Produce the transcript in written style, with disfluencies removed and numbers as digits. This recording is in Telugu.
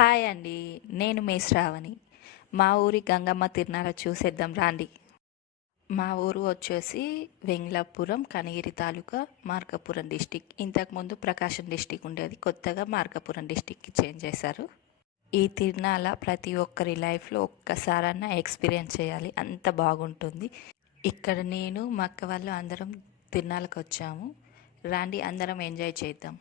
హాయ్ అండి. నేను మీ శ్రావణి. మా ఊరి గంగమ్మ తిరునాళ్ళ చూసేద్దాం రాండి. మా ఊరు వచ్చేసి వెంగ్లాపురం, కనిగిరి తాలూకా, మార్కాపురం డిస్టిక్. ఇంతకుముందు ప్రకాశం డిస్టిక్ ఉండేది. కొత్తగా మార్కాపురం డిస్టిక్కి చేంజ్ చేశారు. ఈ తిరునాళ్ళ ప్రతి ఒక్కరి లైఫ్లో ఒక్కసారన్నా ఎక్స్పీరియన్స్ చేయాలి, అంత బాగుంటుంది. ఇక్కడ నేను మా అక్క వాళ్ళు అందరం తిరునాళ్ళకి వచ్చాము. రాండి అందరం ఎంజాయ్ చేద్దాం.